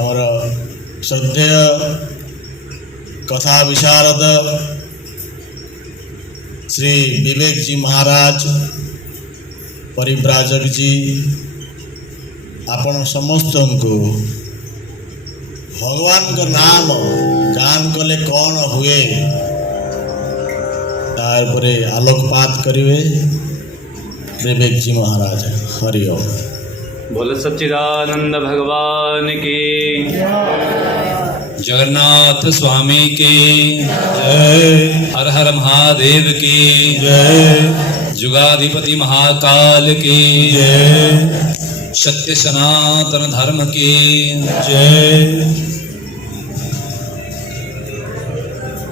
आमर श्रद्धेय कथा विशारद श्री विवेक जी महाराज परिव्राजक जी आपण समस्त को भगवान का नाम गान कले कौन हुए तार आलोकपात करिवे विवेक जी महाराज। हरि ओम। बोल सच्चिदानंद भगवान की, जगन्नाथ स्वामी की जय, हर हर महादेव की जय, जुगाधिपति महाकाल की जय, सत्य सनातन धर्म की जय।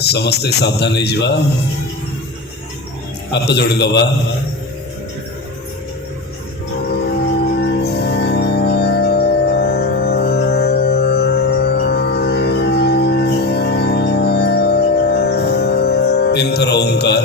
समस्ते सावधान रही जीवा, हाथ जोड़ी दबा। तीन थर ओंकार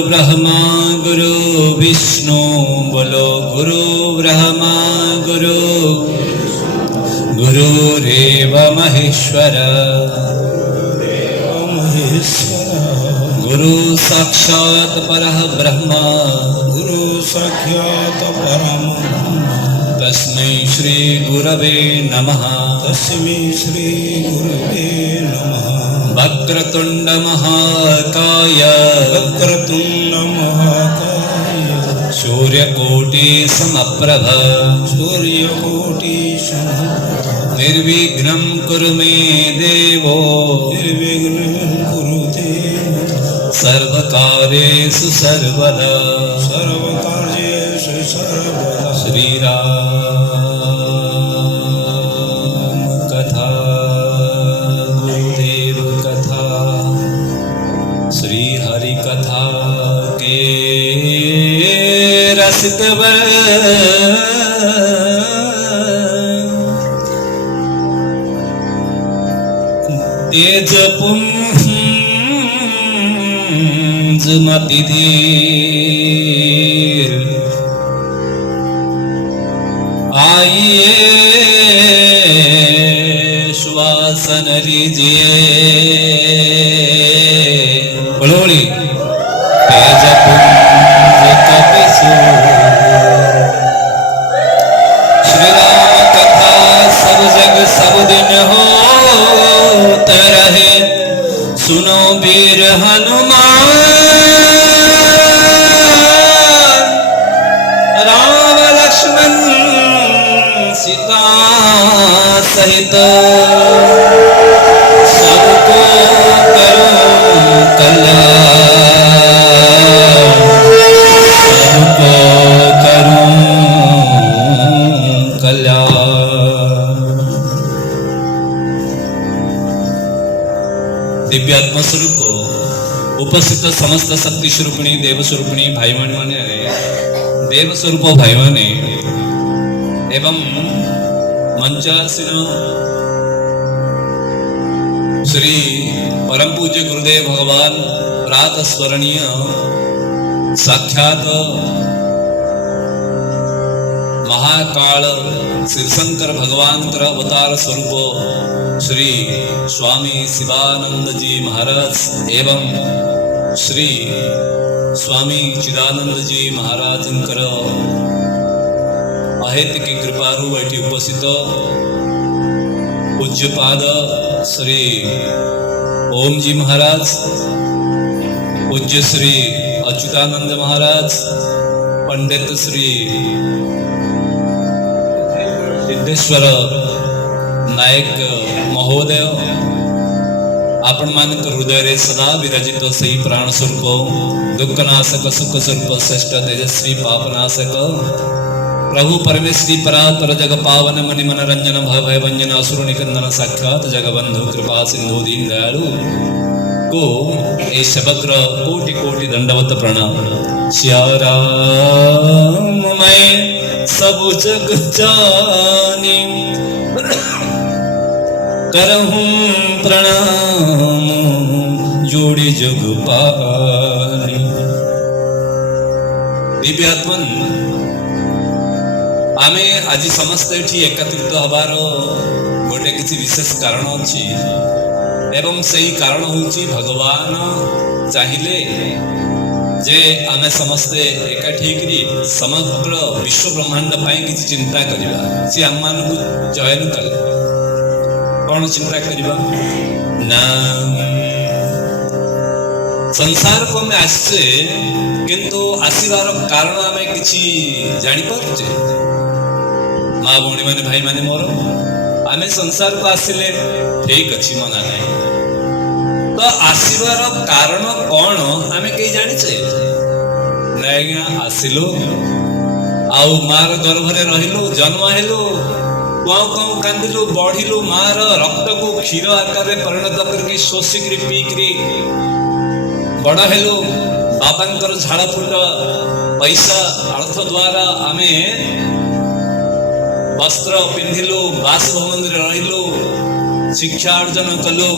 ब्रह्मा गुरु विष्णु बोलो गुरु ब्रह्मा गुरुरेव महेश्वर गुरु साक्षात् परः ब्रह्म तस्मै श्री गुरवे नमः। वक्रतुंड महाकाय सूर्यकोटि समप्रभ निर्विघ्नं कुरु मे देवो सर्वकार्येषु सर्वदा श्रीराम कथा गुरुदेव कथा श्री हरि कथा के रसिक तेज पुंज मति धीर आइए श्वासन लीजिए बड़ोड़ी तेज पुंज कपिसूर श्री राम कथा सब जग सब दिन होत रहे सुनो वीर हनुमान राम लक्ष्मण सीता सहित सबको करो कल्याण सबको करो कल्याण। दिव्यात्म स्वरूप उपस्थित समस्त शक्ति स्वरूपिणी देव स्वरूपिणी भाई मैंने देव स्वरूप भाई मैंने एवं मंचासीन श्री परम पूज्य गुरुदेव भगवान प्रातः स्मरणीय साक्षात महाकाल शिवशंकर भगवान कर अवतार स्वरूप श्री स्वामी शिवानंद जी महाराज एवं श्री स्वामी चिदानंद जी महाराज अहेत की कृपारू बैठी उपस्थित पूज्यपाद श्री ओम जी महाराज पूज्य श्री अच्युतानंद महाराज पंडित श्री सिद्धेश्वर नायक महोदय आपण मानक हृदय रे सदा विरजित सही प्राण स्वरूप दुःखनाशक सुख स्वरूप श्रेष्ठ तेजस्वी पापनाशक प्रभु परमेश्वरी परात्पर जग पावन मणि मनोरंजन भव भय भंजन असुर निकंदन साक्षात जगबंधु कृपा सिंधु दीन दयालु को ए समग्र कोटि कोटि दंडवत प्रणाम। सिया राम मैं सब जग जानी करहूं प्रणाम जोड़ी जग पानी। दिव्यात्मन आमे आज समस्त एठी एकत्रित हबार गोटे किसी विशेष कारण अछि एवं सही कारण होची भगवान चाहिले जे आमे समस्ते एकाठी करी समग्र विश्व ब्रह्मांड पाई किसी चिंता करिबा से हम मान को चयन कले कौन चिंता करिबा ना संसार को में आसे किंतु आसीबार कारण आमे किछि जानि पाछे माँ भौणी माने भाई माने मोर आमे संसार को आसिले ठीक अछि मना नाही तो आसीबार कारण कौन आमे कई जानि छे नाइया आसिलो आउ मार गर्भ रे रहिलो जन्म हेलो कौ कौ कांदिलो बढ़िलो मार रक्त को क्षीर आकार रे परिणत करके शोषिकरी पीकरी बड़ा हेलो बाबांकर झाड़ फुट पैसा अर्थ द्वारा आमे वस्त्र पिंधिलु बासभवन रहिलु शिक्षा अर्जन कलु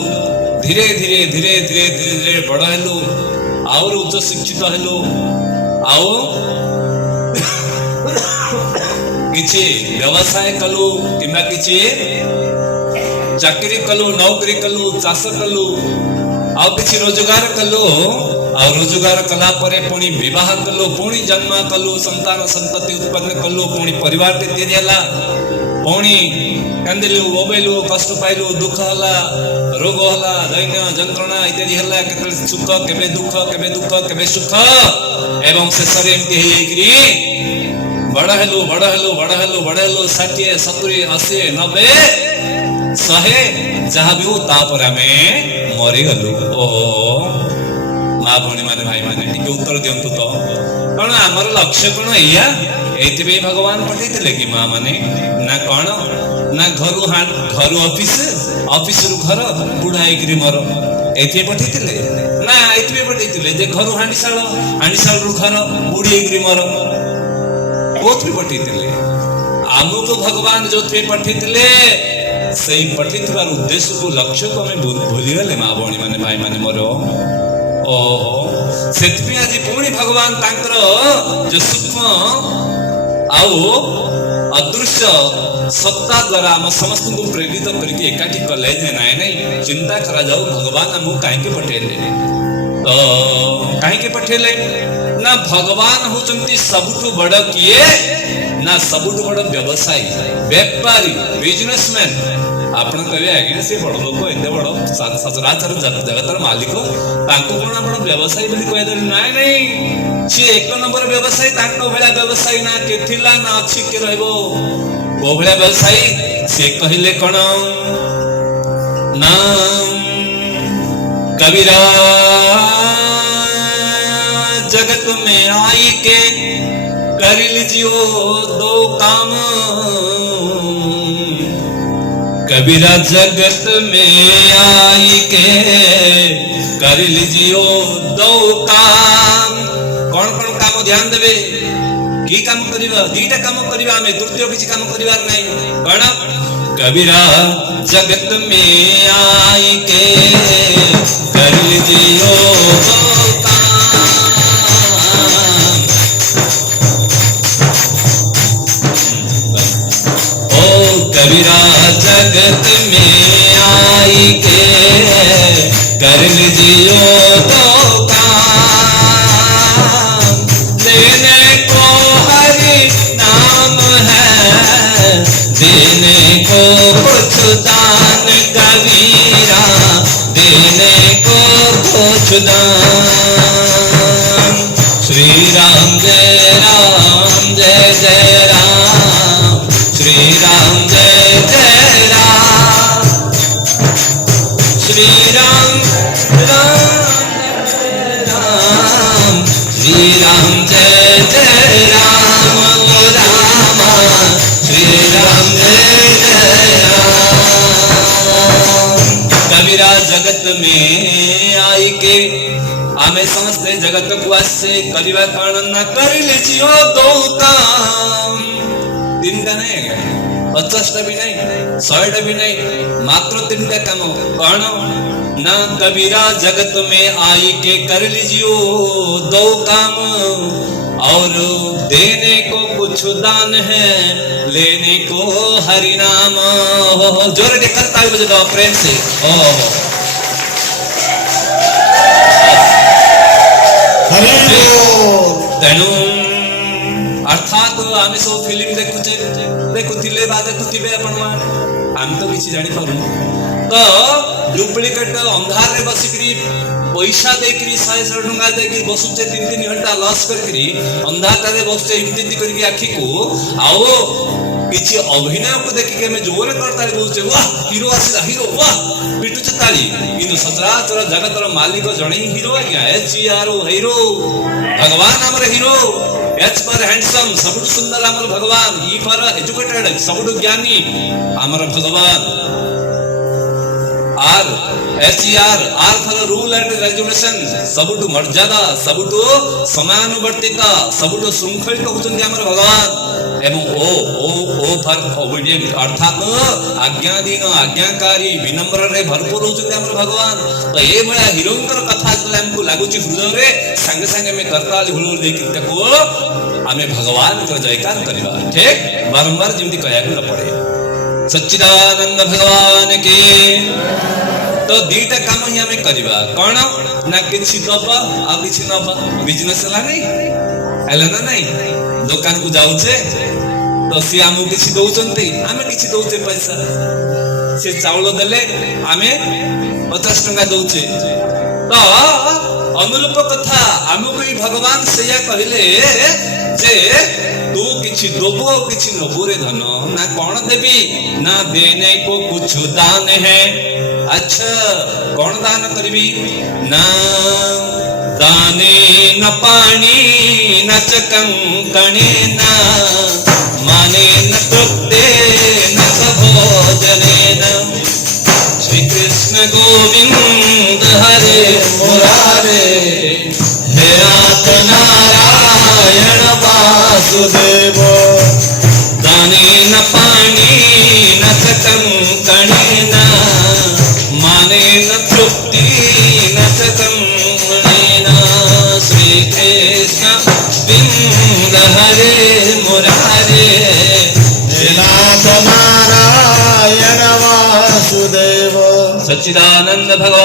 धीरे धीरे धीरे धीरे धीरे धीरे बड़ हेलु और उच्च शिक्षित हेलु आउ किछि व्यवसाय कलु किंबा किछि चाकरी कलु नौकरी कलु चाष कलु आउ किछि रोजगार कलु आ रोजगार कला परे पुणी विवाह कलु पुणी जन्म कलु संतान संतति उत्पन्न कलु पुणी परिवार के तैयारी हला पुणी कंदिलु ओबेलु कष्ट पाइलु दुख हला रोग हला दैन्य जंत्रणा इत्यादि हला केते सुख केबे दुख केबे सुख एवं शेषरे एमती हे गिरी बड़ा हेलु 60 70 80 90 100 जहाँ भी हो तापर आमे मरी गलु ओ माँ भौणी माने भाई माने टिके उत्तर दियंतु तो कौन आमर लक्ष्य कौन या एथिबे भगवान पठेइथिले कि माँ माने ना कौन ना घर ऑफिस रु घर बुढ़ा हेकरी मर एथि पठेइथिले ना एथिबे पठेइथिले जे घर हांडीशाल रु घर बुढ़ी हेकरी मर कोथि पठेइथिले आमको भगवान जोथि पठेइथिले सही पठेइथिबार उद्देश्य को लक्ष्य को हमें भूली गले माँ भौणी माने भाई माने मोर ओहो सेथि आज पुणी भगवान तांकर जो सूक्ष्म आउ अदृश्य सत्ता द्वारा हम समस्त को प्रेरित करके एकाठी कले जे नहीं चिंता करा जाऊ भगवान हमको काहे के पठेले तो काहे के पठेले ना भगवान होचंती सबुठु बड़ किए ना सबुठु बड़ व्यवसायी व्यापारी बिजनेसमैन आपण कहे आज्ञा से बड़ लोक एते बड़ सचराचर जगतर मालिक तांको कोन आपण व्यवसायी बोली कहि दे नहीं से एक नंबर व्यवसायी तांको भेला व्यवसायी ना केथिला ना अछि के रहबो को भेला व्यवसायी से कहिले कोन नाम कबीरा जगत में आई के कर लीजियो दो काम कबीरा जगत में आई के कर लीजियो दो काम कौन कौन काम ध्यान देवे की काम करिबा दीटा काम करिबा हमें तृतीय किछि काम करिवार नहीं कौन कबीरा जगत में आई के कर लीजियो दो कबीरा जगत में आई के कर लीजियो तो काम लेने को हरि नाम है देने को कुछ दान कबीरा देने को कुछ दान श्री राम जय राम श्री राम जय जय राम श्री राम राम जय जय राम, ओ रामा श्री राम जय जय राम। कबीरा जगत में आई के आमे समस्ते जगत को आसे करिवा काण न कर लीजियो दो काम। तीन का नहीं, 50टा भी नहीं, 100टा भी नहीं, मात्र 3टा काम। कौन ना कबीरा जगत में आई के कर लीजियो दो काम, और देने को कुछ दान है, लेने को हरि नाम। हो जोर के करता बजे दो प्रेम से। तेणु अर्थात आम सब फिल्म देखुचे, देखुले बा देखुवे आपण आम तो किसी जानी पारू। तो डुप्लिकेट अंधार रे बसिकरी पैसा देकरी 100 टंका देकरी बसुचे 3-3 घंटा लॉस करकरी अंधार रे बसुचे इमती करके आखी को आओ किसी अभिनय को देखिके हमें जोर करता बोलचे वाह हीरो आसिला हीरो वाह पिटुचे ताली। किंतु सचराचर जगतर मालिक जणे हीरो आज्ञा एचआरओ हीरो भगवान हमर हीरो। एच पर हैंडसम सबुठ सुंदर हमर भगवान, ई पर एजुकेटेड सबुठ ज्ञानी हमर भगवान। R HR R for rule and regulation सबुठ मर्यादा सबुठ समानुवर्तिता सबुठ श्रृंखलित होचंती हमर भगवान। एवं ओ फॉर ओबीडिएंट अर्थात आज्ञाधीन आज्ञाकारी विनम्र रे भरपूर होचंती हमर भगवान। तो ए बळा हिरोंकर कथा जले हमको लागुची हृदय रे संगे संगे में करताली हुलुल देखि तको आमे भगवान को जयकार करिवा। ठीक बारंबार जेमती कहया न पड़े। सच्चिदानंद भगवान के तो दीटा काम ही हमें करिवा। कौन ना किछि दबा आ किछि नबा बिजनेस ला नहीं एला ना नहीं दुकान को जाउचे तो सी हमु किछि दउचंती आमे किछि दउचे पैसा से चावल देले आमे 50 टका दउचे। तो अनुरूप कथा हमको भगवान सैया कहले जे तू किछि दोबो किछि नबो रे धन ना कौन देबी ना देने को कुछ दान है। अच्छा कौन दान करबी ना दाने न पानी न कंकणे न माने न तृप्ते न भोजने न। श्री कृष्ण गोविंद हरे मुरारे हे नाथ नारायण वासुदेव। दाने न पानी न कंकणे न माने न तृप्ति न कंकणे न। श्री कृष्ण गोविंद हरे मुरारे हे नाथ नारायण वासुदेव। सच्चिदानंद भगवान।